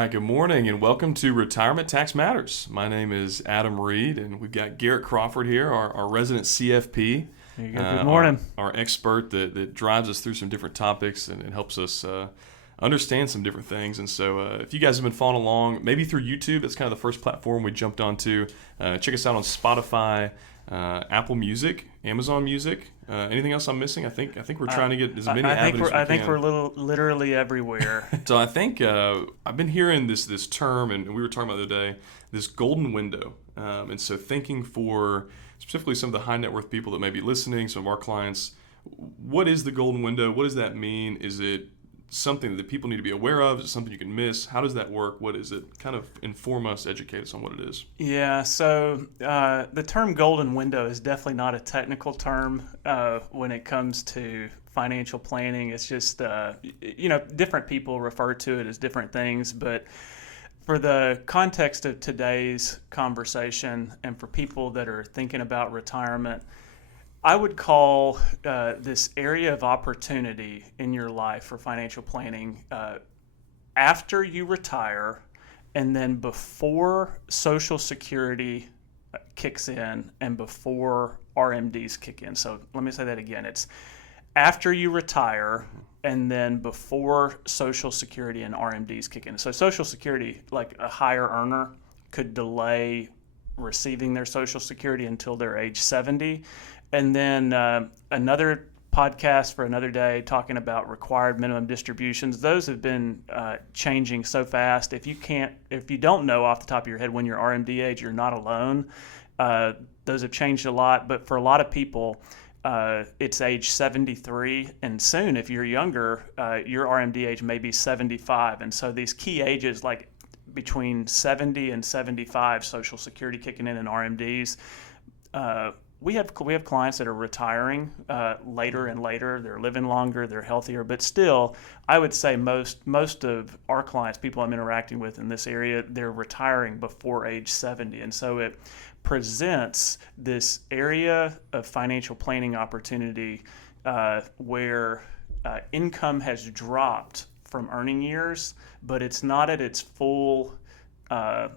right, good morning and welcome to Retirement Tax Matters. My name is Adam Reed and we've got Garrett Crawford here, our resident CFP. There you go. Good morning. Our expert that drives us through some different topics and helps us understand some different things. And so if you guys have been following along, maybe through YouTube, that's kind of the first platform we jumped onto. Check us out on Spotify, Apple Music, Amazon Music. Anything else I'm missing? I think we're trying to get as many avenues as we can. I think we're literally everywhere. So I think I've been hearing this term, and we were talking about the other day, this golden window. And so thinking for specifically some of the high net worth people that may be listening, some of our clients, what is the golden window? What does that mean? Is it something that people need to be aware of? Is it something you can miss? How does that work? What is it? Kind of inform us, educate us on what it is. Yeah, so the term golden window is definitely not a technical term when it comes to financial planning. It's just, different people refer to it as different things. But for the context of today's conversation and for people that are thinking about retirement, I would call this area of opportunity in your life for financial planning after you retire and then before Social Security kicks in and before RMDs kick in. So let me say that again. It's after you retire and then before Social Security and RMDs kick in. So Social Security, like a higher earner, could delay receiving their Social Security until they're age 70. And then another podcast for another day talking about required minimum distributions. Those have been changing so fast. If you don't know off the top of your head when you're RMD age, you're not alone. Those have changed a lot, but for a lot of people, it's age 73, and soon, if you're younger, your RMD age may be 75. And so these key ages, like between 70 and 75, Social Security kicking in and RMDs. We have clients that are retiring later and later. They're living longer. They're healthier. But still, I would say most of our clients, people I'm interacting with in this area, they're retiring before age 70. And so it presents this area of financial planning opportunity where income has dropped from earning years, but it's not at its full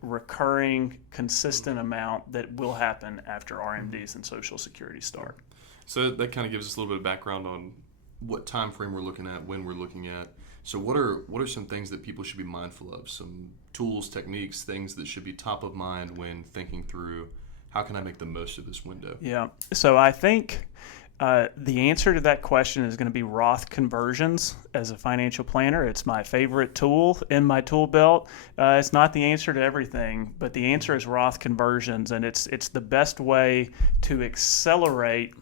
recurring, consistent amount that will happen after RMDs and Social Security start. So that kind of gives us a little bit of background on what time frame we're looking at, when we're looking at. So what are some things that people should be mindful of? Some tools, techniques, things that should be top of mind when thinking through how can I make the most of this window? Yeah. So I think the answer to that question is going to be Roth conversions as a financial planner. It's my favorite tool in my tool belt. It's not the answer to everything, but the answer is Roth conversions, and it's the best way to accelerate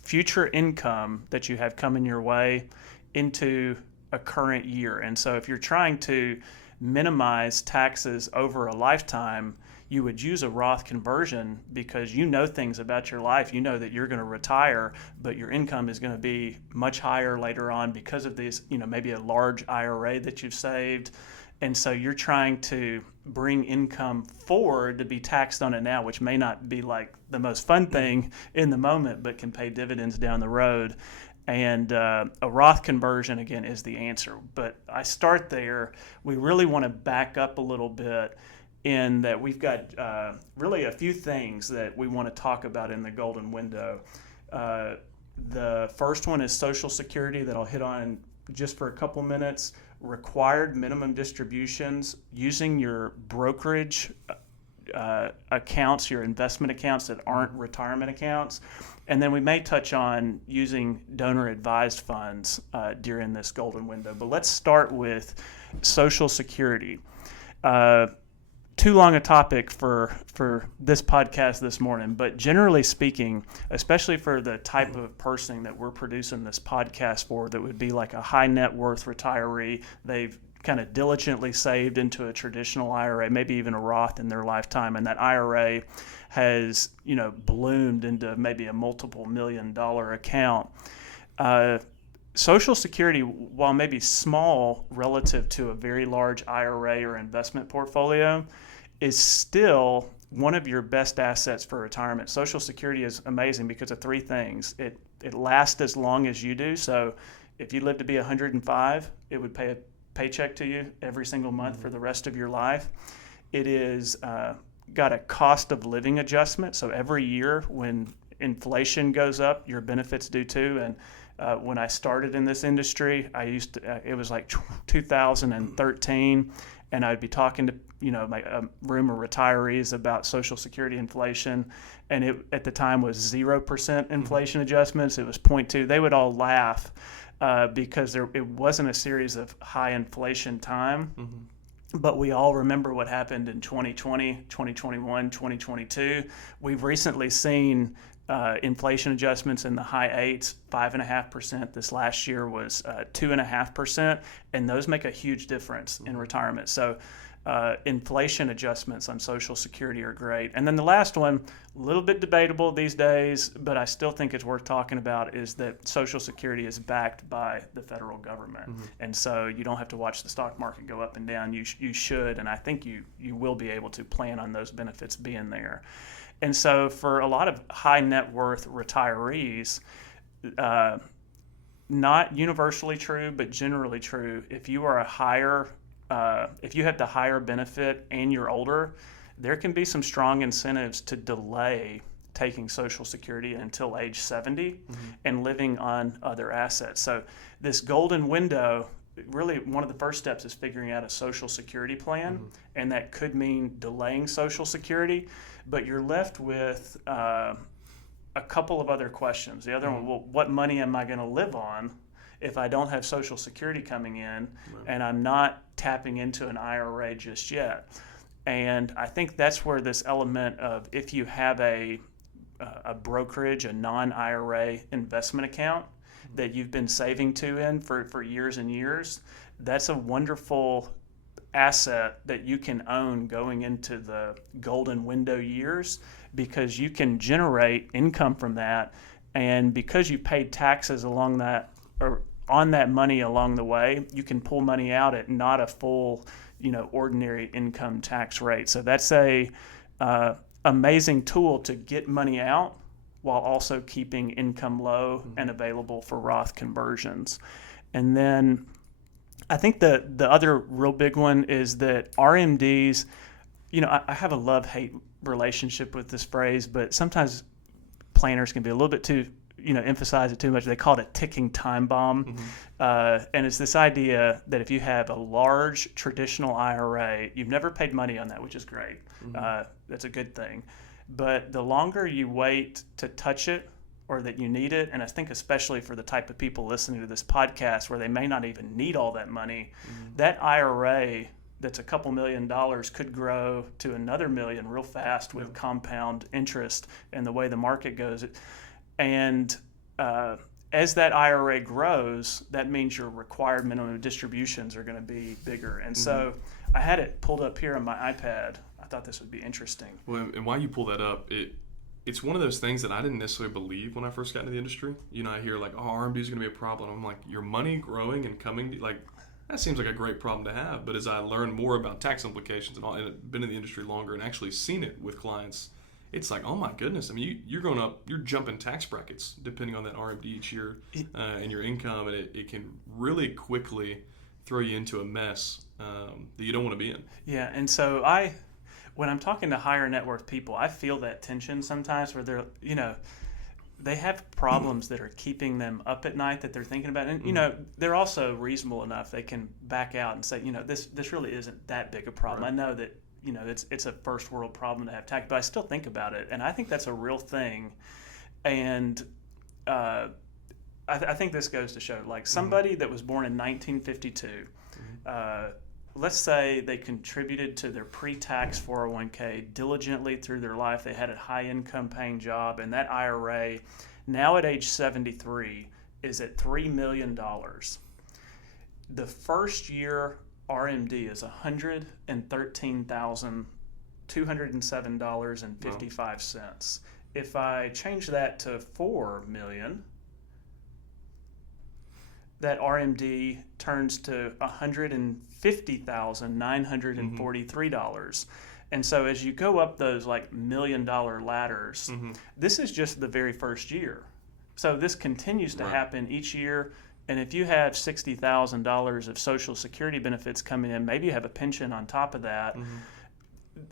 future income that you have coming your way into a current year. And so if you're trying to minimize taxes over a lifetime, you would use a Roth conversion because you know things about your life. You know that you're going to retire, but your income is going to be much higher later on because of this, maybe a large IRA that you've saved. And so you're trying to bring income forward to be taxed on it now, which may not be like the most fun thing in the moment, but can pay dividends down the road. And a Roth conversion, again, is the answer. But I start there. We really want to back up a little bit in that we've got really a few things that we want to talk about in the golden window. The first one is Social Security that I'll hit on just for a couple minutes. Required minimum distributions using your brokerage accounts, your investment accounts that aren't retirement accounts. And then we may touch on using donor-advised funds during this golden window. But let's start with Social Security. Too long a topic for this podcast this morning, but generally speaking, especially for the type of person that we're producing this podcast for, that would be like a high net worth retiree, they've kind of diligently saved into a traditional IRA, maybe even a Roth in their lifetime, and that IRA has bloomed into maybe a multiple $1 million account. Social Security, while maybe small relative to a very large IRA or investment portfolio, is still one of your best assets for retirement. Social Security is amazing because of three things. It lasts as long as you do. So if you live to be 105, it would pay paycheck to you every single month for the rest of your life. It is got a cost of living adjustment. So every year when inflation goes up, your benefits do too. And when I started in this industry, it was like 2013, and I'd be talking to my room of retirees about Social Security inflation, and it at the time was 0% inflation adjustments. It was 0.2. They would all laugh because it wasn't a series of high inflation time. But we all remember what happened in 2020, 2021, 2022. We've recently seen inflation adjustments in the high 8s, 5.5%. This last year was 2.5%, and those make a huge difference in retirement. So inflation adjustments on Social Security are great. And then the last one, a little bit debatable these days, but I still think it's worth talking about, is that Social Security is backed by the federal government. And so you don't have to watch the stock market go up and down. You should, and I think you will be able to plan on those benefits being there. And so for a lot of high net worth retirees, not universally true, but generally true, if you are if you have the higher benefit and you're older, there can be some strong incentives to delay taking Social Security until age 70 and living on other assets. So this golden window, really one of the first steps is figuring out a Social Security plan, and that could mean delaying Social Security, but you're left with a couple of other questions. The other one, well, what money am I going to live on if I don't have Social Security coming in and I'm not tapping into an IRA just yet? And I think that's where this element of, if you have a brokerage, a non-IRA investment account that you've been saving for years and years, that's a wonderful asset that you can own going into the golden window years, because you can generate income from that, and because you paid taxes along that or on that money along the way, you can pull money out at not a full ordinary income tax rate. So that's a amazing tool to get money out while also keeping income low and available for Roth conversions. And then I think the other real big one is that RMDs, I have a love-hate relationship with this phrase, but sometimes planners can be a little bit too, emphasize it too much. They call it a ticking time bomb. And it's this idea that if you have a large traditional IRA, you've never paid money on that, which is great. That's a good thing. But the longer you wait to touch it, or that you need it, and I think especially for the type of people listening to this podcast where they may not even need all that money, that IRA that's a couple $1 million could grow to another $1 million real fast with compound interest and the way the market goes. And as that IRA grows, that means your required minimum distributions are going to be bigger. And so I had it pulled up here on my iPad. I thought this would be interesting. Well, and while you pull that up, it's one of those things that I didn't necessarily believe when I first got into the industry. I hear like, RMD is going to be a problem. I'm like, your money growing and coming, like, that seems like a great problem to have. But as I learned more about tax implications and all, and I've been in the industry longer and actually seen it with clients, it's like, oh my goodness. I mean, you're going up, you're jumping tax brackets depending on that RMD each year and your income, and it can really quickly throw you into a mess that you don't want to be in. Yeah, and so when I'm talking to higher net worth people, I feel that tension sometimes where they're, they have problems that are keeping them up at night that they're thinking about. And, they're also reasonable enough. They can back out and say, this really isn't that big a problem. Right. I know that, it's a first world problem to have tax, but I still think about it. And I think that's a real thing. And I think this goes to show, like, somebody that was born in 1952, let's say they contributed to their pre-tax 401k diligently through their life. They had a high-income paying job, and that IRA, now at age 73, is at $3 million. The first year RMD is $113,207.55. If I change that to $4 million, that RMD turns to $150,943. And so as you go up those like $1 million ladders, this is just the very first year. So this continues to happen each year. And if you have $60,000 of Social Security benefits coming in, maybe you have a pension on top of that.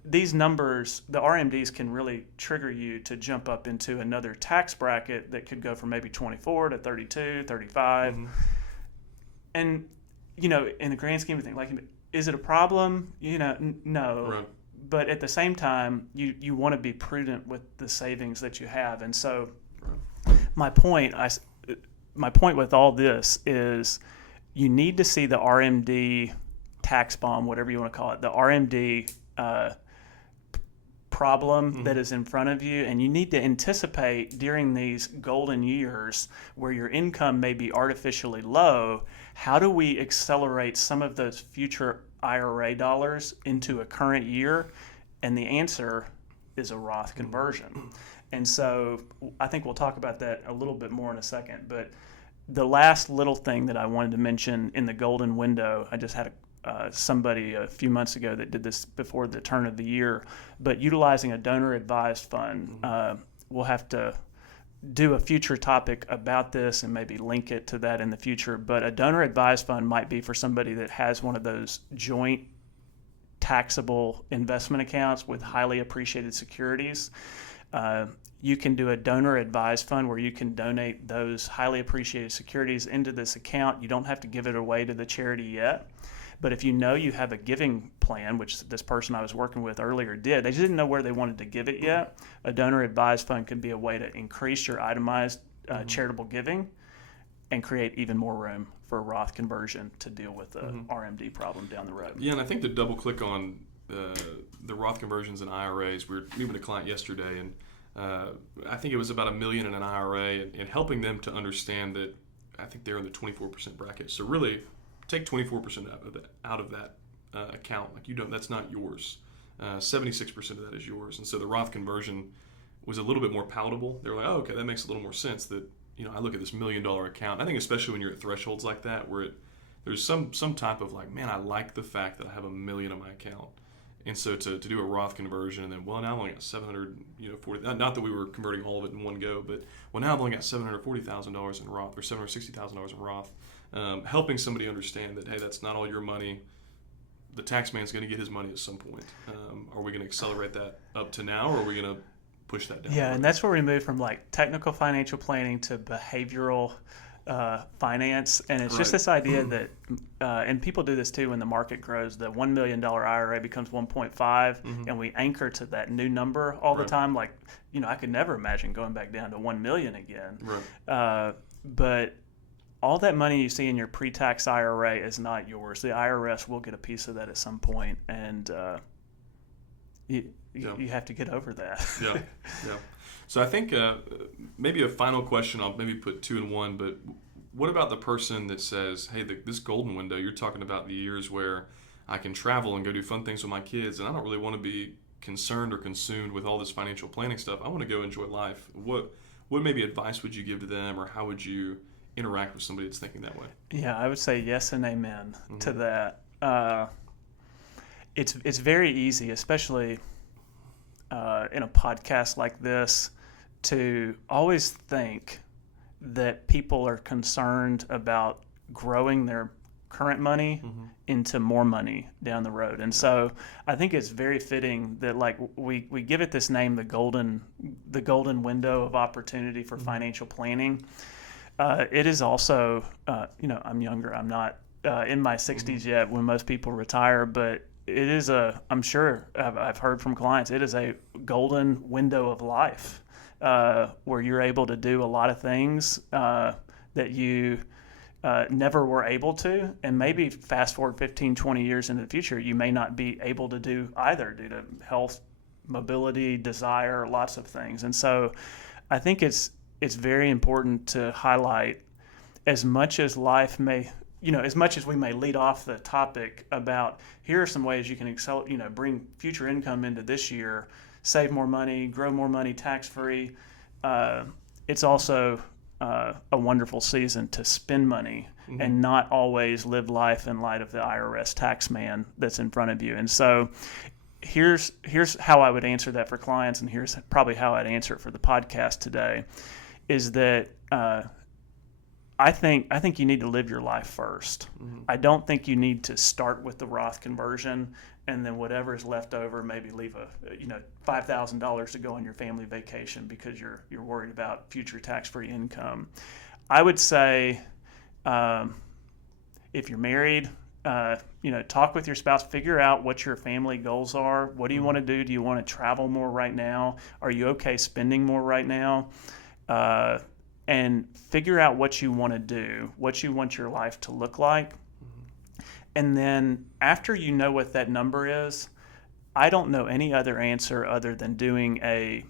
These numbers, the RMDs can really trigger you to jump up into another tax bracket that could go from maybe 24 to 32, 35. And, in the grand scheme of things, like, is it a problem? No. Right. But at the same time, you want to be prudent with the savings that you have. And so my point with all this is you need to see the RMD tax bomb, whatever you want to call it, the RMD problem that is in front of you, and you need to anticipate during these golden years where your income may be artificially low, how do we accelerate some of those future IRA dollars into a current year? And the answer is a Roth conversion. And so I think we'll talk about that a little bit more in a second. But the last little thing that I wanted to mention in the golden window, I just had somebody a few months ago that did this before the turn of the year, but utilizing a donor advised fund. We'll have to do a future topic about this and maybe link it to that in the future. But a donor advised fund might be for somebody that has one of those joint taxable investment accounts with highly appreciated securities. You can do a donor advised fund where you can donate those highly appreciated securities into this account. You don't have to give it away to the charity yet. But if you have a giving plan, which this person I was working with earlier did, they just didn't know where they wanted to give it yet. A donor advised fund could be a way to increase your itemized charitable giving and create even more room for a Roth conversion to deal with the RMD problem down the road. Yeah, and I think to double click on the Roth conversions and IRAs, we were meeting with a client yesterday, and I think it was about $1 million in an IRA, and helping them to understand that I think they're in the 24% bracket. So really, take 24% out of that account. Like that's not yours. 76% of that is yours. And so the Roth conversion was a little bit more palatable. They were like, oh, okay, that makes a little more sense. That I look at this $1 million account. I think especially when you're at thresholds like that, where there's some type of like, man, I like the fact that I have $1 million in my account. And so to do a Roth conversion, and then now I've only got $740. Not that we were converting all of it in one go, but now I've only got $740,000 in Roth or $760,000 in Roth. Helping somebody understand that, hey, that's not all your money. The tax man's going to get his money at some point. Are we going to accelerate that up to now, or are we going to push that down? Yeah, and that's where we move from like technical financial planning to behavioral finance. And it's just this idea that, and people do this too when the market grows, the $1 million IRA becomes 1.5, and we anchor to that new number all the time. Like, I could never imagine going back down to 1 million again. But all that money you see in your pre-tax IRA is not yours. The IRS will get a piece of that at some point, and you have to get over that. Yeah. So I think maybe a final question, I'll maybe put two in one, but what about the person that says, hey, this golden window, you're talking about the years where I can travel and go do fun things with my kids, and I don't really want to be concerned or consumed with all this financial planning stuff. I want to go enjoy life. What maybe advice would you give to them, or how would you interact with somebody that's thinking that way? Yeah, I would say yes and amen to that. It's very easy, especially in a podcast like this, to always think that people are concerned about growing their current money into more money down the road. And so I think it's very fitting that like we give it this name, the golden window of opportunity for financial planning. It is also, I'm younger. I'm not in my 60s yet when most people retire, but it is I'm sure I've heard from clients, it is a golden window of life where you're able to do a lot of things that you never were able to. And maybe fast forward 15, 20 years into the future, you may not be able to do either due to health, mobility, desire, lots of things. And so I think it's very important to highlight, as much as life may, as much as we may lead off the topic about here are some ways you can bring future income into this year, save more money, grow more money tax-free. It's also a wonderful season to spend money and not always live life in light of the IRS tax man that's in front of you. And so here's how I would answer that for clients, and here's probably how I'd answer it for the podcast today, is that I think you need to live your life first. I don't think you need to start with the Roth conversion and then whatever is left over, maybe leave $5,000 to go on your family vacation because you're worried about future tax-free income. I would say, if you're married, talk with your spouse, figure out what your family goals are. What do you want to do? Do you want to travel more right now? Are you okay spending more right now? And figure out what you want to do, what you want your life to look like. And then after you know what that number is, I don't know any other answer other than doing a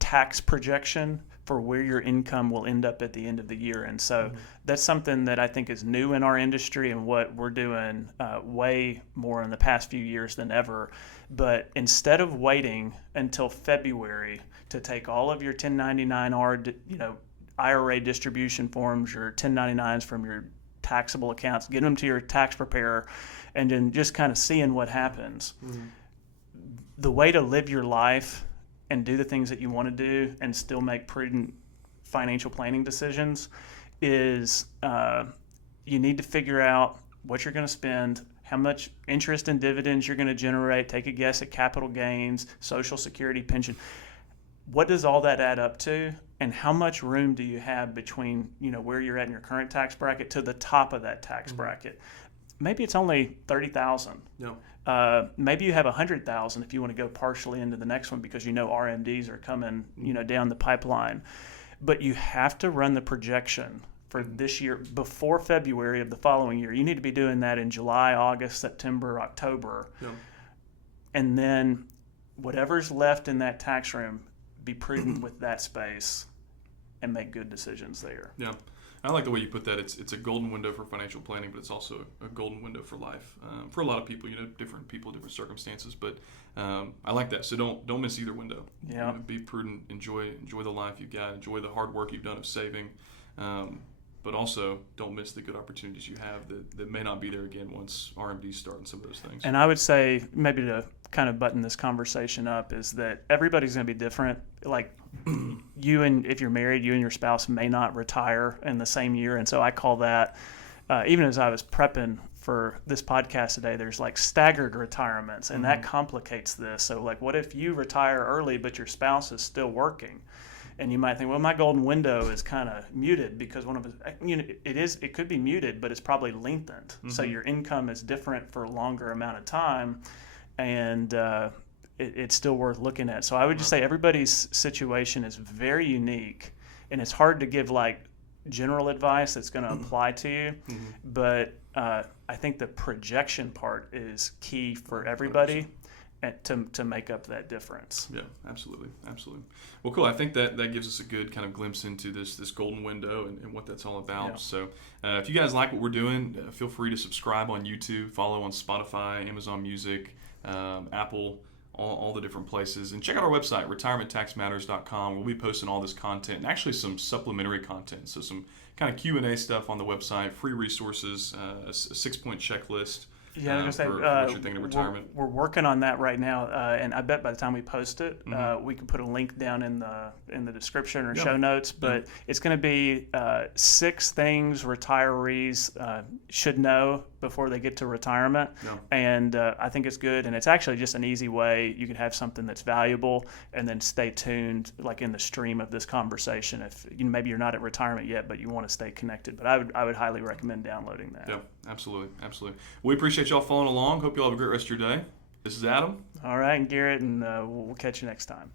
tax projection for where your income will end up at the end of the year. And so that's something that I think is new in our industry and what we're doing way more in the past few years than ever. But instead of waiting until February to take all of your 1099-R, IRA distribution forms, your 1099s from your taxable accounts, get them to your tax preparer, and then just kind of seeing what happens. The way to live your life and do the things that you want to do and still make prudent financial planning decisions is you need to figure out what you're going to spend, how much interest and dividends you're going to generate, take a guess at capital gains, Social Security, pension. What does all that add up to, and how much room do you have between where you're at in your current tax bracket to the top of that tax bracket? Maybe it's only $30,000. Yeah. Maybe you have $100,000 if you want to go partially into the next one because RMDs are coming down the pipeline. But you have to run the projection for this year before February of the following year. You need to be doing that in July, August, September, October. Yeah. And then whatever's left in that tax room, be prudent with that space and make good decisions there. Yeah. I like the way you put that. It's a golden window for financial planning, but it's also a golden window for life. For a lot of people, different people, different circumstances. But I like that. So don't miss either window. Yeah. Be prudent. Enjoy the life you've got. Enjoy the hard work you've done of saving. But also don't miss the good opportunities you have that may not be there again once RMDs start and some of those things. And I would say, maybe to kind of button this conversation up, is that everybody's going to be different. Like if you're married, you and your spouse may not retire in the same year. And so I call that, even as I was prepping for this podcast today, there's like staggered retirements, and that complicates this. So like, what if you retire early but your spouse is still working? And you might think, well, my golden window is kind of muted because it could be muted, but it's probably lengthened. So your income is different for a longer amount of time, and it's still worth looking at. So I would just say everybody's situation is very unique, and it's hard to give like general advice that's going to apply to you. But I think the projection part is key for everybody. To make up that difference. Yeah, absolutely. Well, cool. I think that gives us a good kind of glimpse into this golden window and what that's all about. Yeah. So if you guys like what we're doing, feel free to subscribe on YouTube, follow on Spotify, Amazon Music, Apple, all the different places. And check out our website, retirementtaxmatters.com. We'll be posting all this content and actually some supplementary content. So some kind of Q&A stuff on the website, free resources, a 6-point checklist. Yeah, I was going to say, what you're thinking of retirement. We're working on that right now, and I bet by the time we post it, we can put a link down in the description or show notes. But it's going to be 6 things retirees should know before they get to retirement, and I think it's good. And it's actually just an easy way you can have something that's valuable, and then stay tuned, like in the stream of this conversation. If maybe you're not at retirement yet, but you want to stay connected, but I would highly recommend downloading that. Yeah, absolutely. We appreciate y'all following along. Hope you all have a great rest of your day. This is Adam. All right, and Garrett, and we'll catch you next time.